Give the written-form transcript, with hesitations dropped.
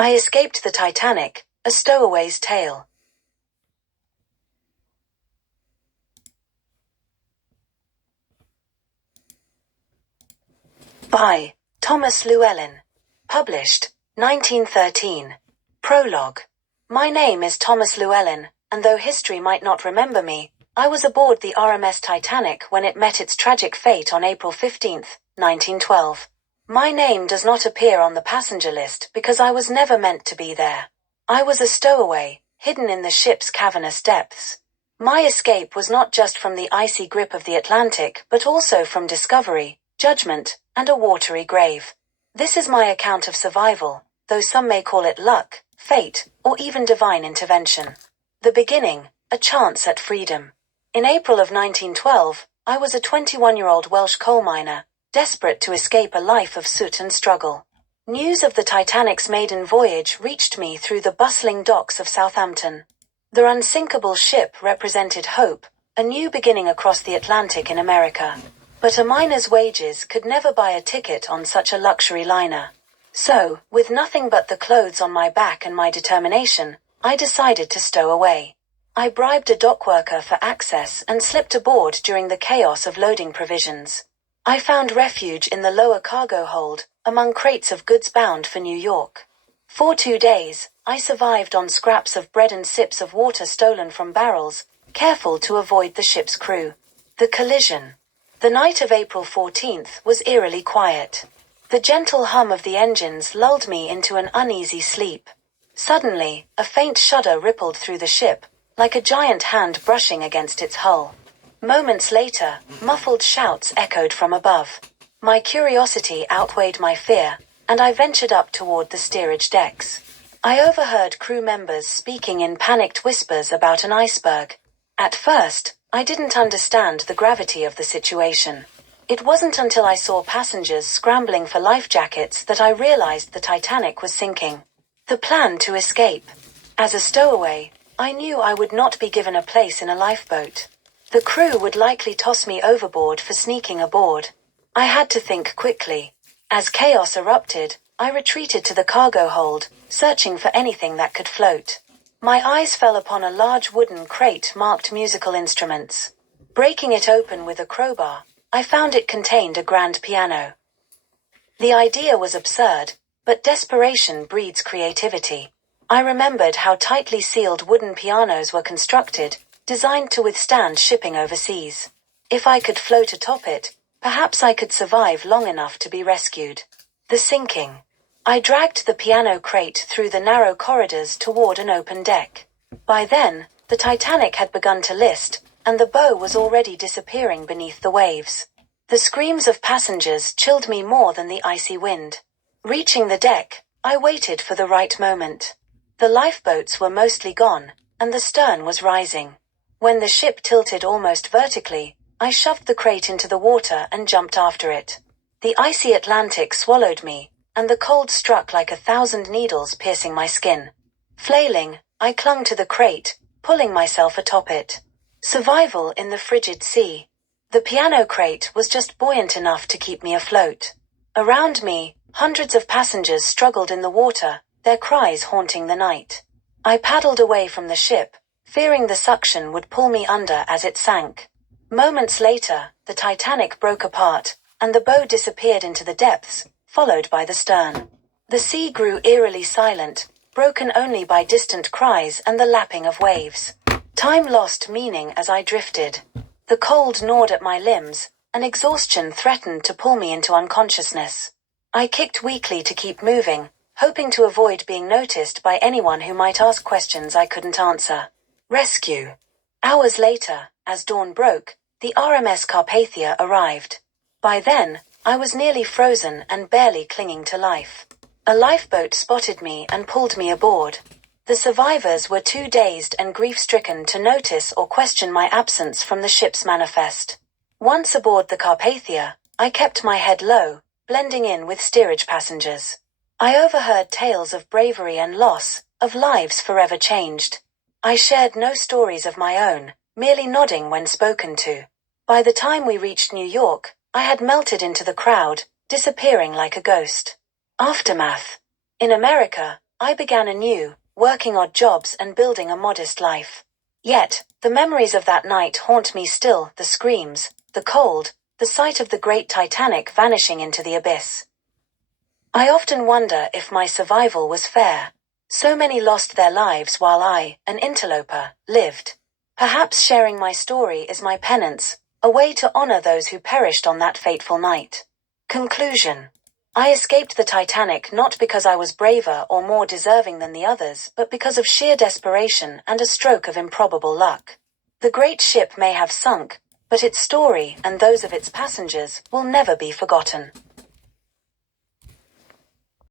I escaped the Titanic, a stowaway's tale. By Thomas Llewellyn. Published, 1913. Prologue. My name is Thomas Llewellyn, and though history might not remember me, I was aboard the RMS Titanic when it met its tragic fate on April 15, 1912. My name does not appear on the passenger list because I was never meant to be there. I was a stowaway, hidden in the ship's cavernous depths. My escape was not just from the icy grip of the Atlantic but also from discovery, judgment, and a watery grave. This is my account of survival, though some may call it luck, fate, or even divine intervention. The beginning, a chance at freedom. In April of 1912, I was a 21-year-old Welsh coal miner, desperate to escape a life of soot and struggle. News of the Titanic's maiden voyage reached me through the bustling docks of Southampton. The unsinkable ship represented hope, a new beginning across the Atlantic in America. But a miner's wages could never buy a ticket on such a luxury liner. So, with nothing but the clothes on my back and my determination, I decided to stow away. I bribed a dockworker for access and slipped aboard during the chaos of loading provisions. I found refuge in the lower cargo hold, among crates of goods bound for New York. For 2 days, I survived on scraps of bread and sips of water stolen from barrels, careful to avoid the ship's crew. The collision. The night of April 14th was eerily quiet. The gentle hum of the engines lulled me into an uneasy sleep. Suddenly, a faint shudder rippled through the ship, like a giant hand brushing against its hull. Moments later, muffled shouts echoed from above. My curiosity outweighed my fear, and I ventured up toward the steerage decks. I overheard crew members speaking in panicked whispers about an iceberg. At first, I didn't understand the gravity of the situation. It wasn't until I saw passengers scrambling for life jackets that I realized the Titanic was sinking. The plan to escape. As a stowaway, I knew I would not be given a place in a lifeboat. The crew would likely toss me overboard for sneaking aboard. I had to think quickly. As chaos erupted, I retreated to the cargo hold, searching for anything that could float. My eyes fell upon a large wooden crate marked musical instruments. Breaking it open with a crowbar, I found it contained a grand piano. The idea was absurd, but desperation breeds creativity. I remembered how tightly sealed wooden pianos were constructed, designed to withstand shipping overseas. If I could float atop it, perhaps I could survive long enough to be rescued. The sinking. I dragged the piano crate through the narrow corridors toward an open deck. By then, the Titanic had begun to list, and the bow was already disappearing beneath the waves. The screams of passengers chilled me more than the icy wind. Reaching the deck, I waited for the right moment. The lifeboats were mostly gone, and the stern was rising. When the ship tilted almost vertically, I shoved the crate into the water and jumped after it. The icy Atlantic swallowed me, and the cold struck like 1,000 needles piercing my skin. Flailing, I clung to the crate, pulling myself atop it. Survival in the frigid sea. The piano crate was just buoyant enough to keep me afloat. Around me, hundreds of passengers struggled in the water, their cries haunting the night. I paddled away from the ship, fearing the suction would pull me under as it sank. Moments later, the Titanic broke apart, and the bow disappeared into the depths, followed by the stern. The sea grew eerily silent, broken only by distant cries and the lapping of waves. Time lost meaning as I drifted. The cold gnawed at my limbs, and exhaustion threatened to pull me into unconsciousness. I kicked weakly to keep moving, hoping to avoid being noticed by anyone who might ask questions I couldn't answer. Rescue. Hours later, as dawn broke, the RMS Carpathia arrived. By then, I was nearly frozen and barely clinging to life. A lifeboat spotted me and pulled me aboard. The survivors were too dazed and grief-stricken to notice or question my absence from the ship's manifest. Once aboard the Carpathia, I kept my head low, blending in with steerage passengers. I overheard tales of bravery and loss, of lives forever changed. I shared no stories of my own, merely nodding when spoken to. By the time we reached New York, I had melted into the crowd, disappearing like a ghost. Aftermath. In America, I began anew, working odd jobs and building a modest life. Yet, the memories of that night haunt me still, the screams, the cold, the sight of the great Titanic vanishing into the abyss. I often wonder if my survival was fair. So many lost their lives while I, an interloper, lived. Perhaps sharing my story is my penance, a way to honor those who perished on that fateful night. Conclusion. I escaped the Titanic not because I was braver or more deserving than the others, but because of sheer desperation and a stroke of improbable luck. The great ship may have sunk, but its story and those of its passengers will never be forgotten.